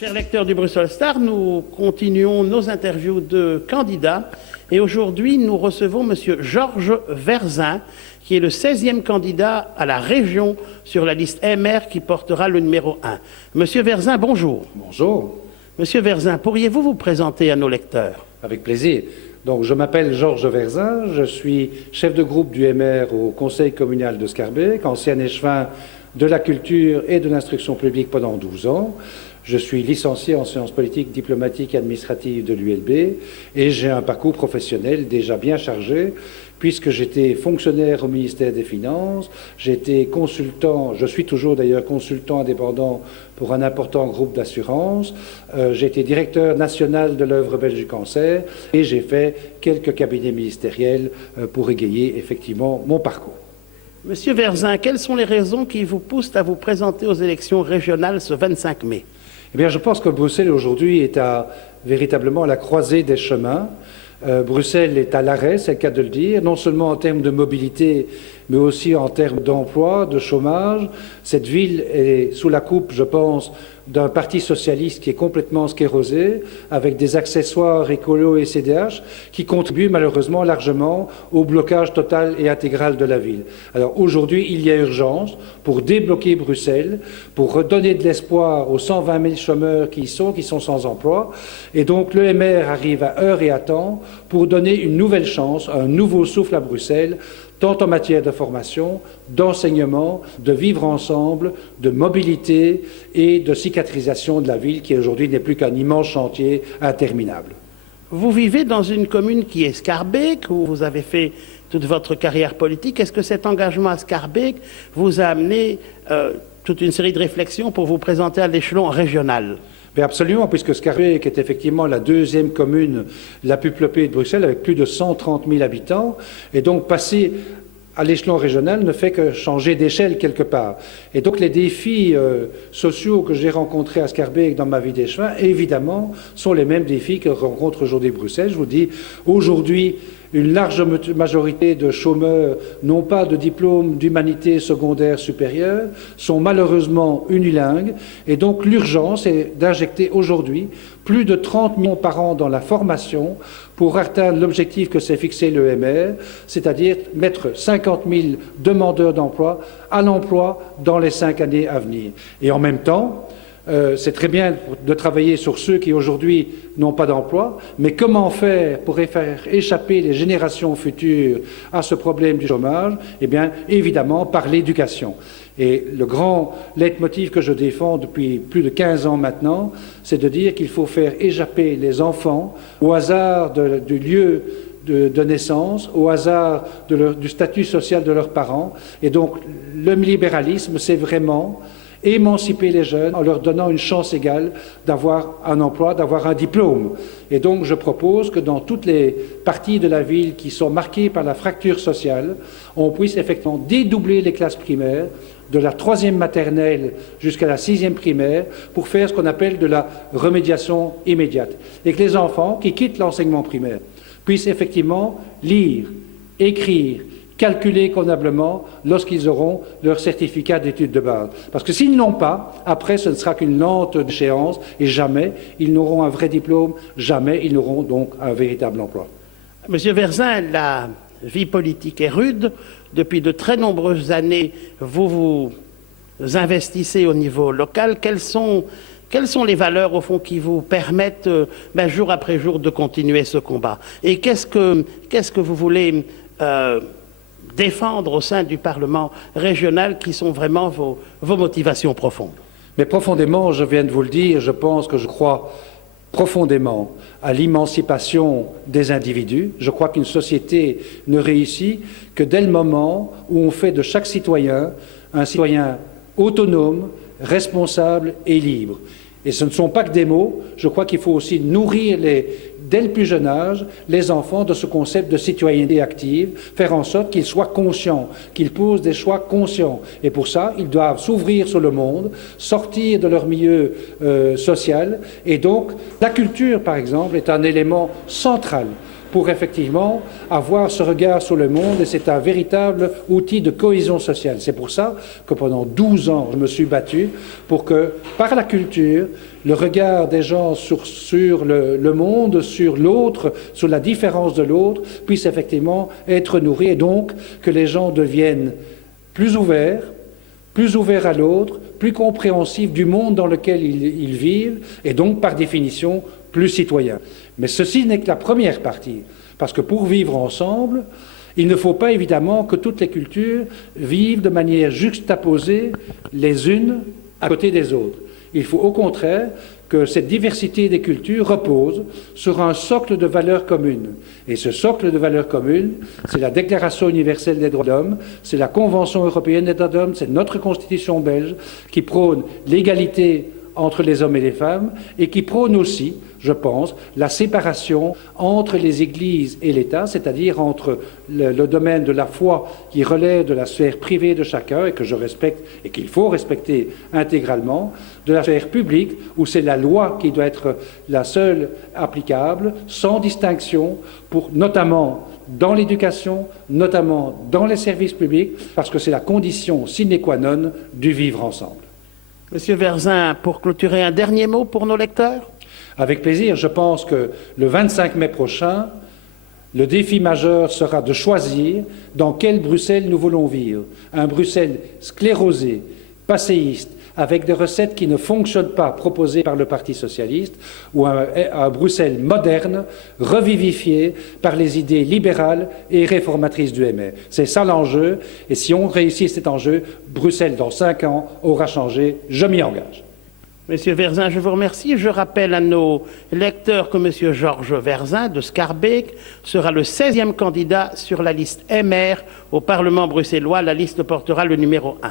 Chers lecteurs du Bruxelles Star, nous continuons nos interviews de candidats et aujourd'hui nous recevons M. Georges Verzin qui est le 16e candidat à la région sur la liste MR qui portera le numéro 1. Monsieur Verzin, bonjour. Bonjour. Monsieur Verzin, pourriez-vous vous présenter à nos lecteurs? Avec plaisir. Donc, je m'appelle Georges Verzin, je suis chef de groupe du MR au Conseil communal de Schaerbeek, ancien échevin de la culture et de l'instruction publique pendant 12 ans. Je suis licencié en sciences politiques, diplomatiques et administratives de l'ULB et j'ai un parcours professionnel déjà bien chargé puisque j'étais fonctionnaire au ministère des Finances, j'étais consultant, je suis toujours d'ailleurs consultant indépendant pour un important groupe d'assurance, j'ai été directeur national de l'œuvre belge du cancer et j'ai fait quelques cabinets ministériels pour égayer effectivement mon parcours. Monsieur Verzin, quelles sont les raisons qui vous poussent à vous présenter aux élections régionales ce 25 mai? Eh bien, je pense que Bruxelles aujourd'hui est véritablement à la croisée des chemins. Bruxelles est à l'arrêt, c'est le cas de le dire, non seulement en termes de mobilité, mais aussi en termes d'emploi, de chômage. Cette ville est sous la coupe, je pense, d'un parti socialiste qui est complètement sclérosé, avec des accessoires écolo et CDH, qui contribuent malheureusement largement au blocage total et intégral de la ville. Alors aujourd'hui, il y a urgence pour débloquer Bruxelles, pour redonner de l'espoir aux 120 000 chômeurs qui sont sans emploi. Et donc le MR arrive à heure et à temps pour donner une nouvelle chance, un nouveau souffle à Bruxelles, tant en matière de formation, d'enseignement, de vivre ensemble, de mobilité et de cicatrisation de la ville qui aujourd'hui n'est plus qu'un immense chantier interminable. Vous vivez dans une commune qui est Schaerbeek, où vous avez fait toute votre carrière politique. Est-ce que cet engagement à Schaerbeek vous a amené toute une série de réflexions pour vous présenter à l'échelon régional? Mais absolument, puisque Schaerbeek est effectivement la deuxième commune la plus peuplée de Bruxelles, avec plus de 130 000 habitants, et donc passer à l'échelon régional ne fait que changer d'échelle quelque part. Et donc les défis sociaux que j'ai rencontrés à Schaerbeek dans ma vie d'échevin, évidemment, sont les mêmes défis que rencontre aujourd'hui Bruxelles. Je vous dis, aujourd'hui, une large majorité de chômeurs n'ont pas de diplôme d'humanité secondaire supérieure, sont malheureusement unilingues, et donc l'urgence est d'injecter aujourd'hui plus de 30 millions par an dans la formation pour atteindre l'objectif que s'est fixé le MR, c'est-à-dire mettre 50 000 demandeurs d'emploi à l'emploi dans les 5 années à venir. Et en même temps, c'est très bien de travailler sur ceux qui aujourd'hui n'ont pas d'emploi, mais comment faire pour faire échapper les générations futures à ce problème du chômage? Eh bien, évidemment, par l'éducation. Et le grand leitmotiv que je défends depuis plus de 15 ans maintenant, c'est de dire qu'il faut faire échapper les enfants au hasard du lieu de naissance, au hasard du statut social de leurs parents. Et donc, le libéralisme, c'est vraiment émanciper les jeunes en leur donnant une chance égale d'avoir un emploi, d'avoir un diplôme. Et donc je propose que dans toutes les parties de la ville qui sont marquées par la fracture sociale, on puisse effectivement dédoubler les classes primaires, de la 3e maternelle jusqu'à la 6e primaire, pour faire ce qu'on appelle de la remédiation immédiate. Et que les enfants qui quittent l'enseignement primaire puissent effectivement lire, écrire, calculer convenablement lorsqu'ils auront leur certificat d'études de base. Parce que s'ils n'ont pas, après ce ne sera qu'une lente échéance et jamais ils n'auront un vrai diplôme, jamais ils n'auront donc un véritable emploi. Monsieur Verzin, la vie politique est rude. Depuis de très nombreuses années, vous vous investissez au niveau local. Quelles sont les valeurs, au fond, qui vous permettent, jour après jour, de continuer ce combat? Et qu'est-ce que vous voulez défendre au sein du Parlement régional, qui sont vraiment vos motivations profondes? Mais profondément, je viens de vous le dire, je pense que je crois profondément à l'émancipation des individus. Je crois qu'une société ne réussit que dès le moment où on fait de chaque citoyen un citoyen autonome, responsable et libre. Et ce ne sont pas que des mots, je crois qu'il faut aussi nourrir dès le plus jeune âge les enfants de ce concept de citoyenneté active, faire en sorte qu'ils soient conscients, qu'ils posent des choix conscients. Et pour ça, ils doivent s'ouvrir sur le monde, sortir de leur milieu social. Et donc, la culture, par exemple, est un élément central pour effectivement avoir ce regard sur le monde, et c'est un véritable outil de cohésion sociale. C'est pour ça que pendant 12 ans, je me suis battu pour que, par la culture, le regard des gens sur le monde, sur l'autre, sur la différence de l'autre, puisse effectivement être nourri, et donc que les gens deviennent plus ouverts à l'autre, plus compréhensifs du monde dans lequel ils vivent, et donc, par définition, plus citoyens. Mais ceci n'est que la première partie, parce que pour vivre ensemble, il ne faut pas évidemment que toutes les cultures vivent de manière juxtaposée les unes à côté des autres. Il faut au contraire que cette diversité des cultures repose sur un socle de valeurs communes. Et ce socle de valeurs communes, c'est la Déclaration universelle des droits de l'homme, c'est la Convention européenne des droits de l'homme, c'est notre Constitution belge qui prône l'égalité entre les hommes et les femmes et qui prône aussi, je pense, la séparation entre les églises et l'État, c'est-à-dire entre le domaine de la foi qui relève de la sphère privée de chacun et que je respecte et qu'il faut respecter intégralement, de la sphère publique où c'est la loi qui doit être la seule applicable, sans distinction, pour notamment dans l'éducation, notamment dans les services publics, parce que c'est la condition sine qua non du vivre ensemble. Monsieur Verzin, pour clôturer, un dernier mot pour nos lecteurs? Avec plaisir. Je pense que le 25 mai prochain, le défi majeur sera de choisir dans quelle Bruxelles nous voulons vivre. Un Bruxelles sclérosé, passéiste, avec des recettes qui ne fonctionnent pas proposées par le Parti socialiste, ou un Bruxelles moderne, revivifié par les idées libérales et réformatrices du MR. C'est ça l'enjeu, et si on réussit cet enjeu, Bruxelles, dans 5 ans, aura changé. Je m'y engage. Monsieur Verzin, je vous remercie. Je rappelle à nos lecteurs que Monsieur Georges Verzin de Schaerbeek sera le 16e candidat sur la liste MR au Parlement bruxellois. La liste portera le numéro 1.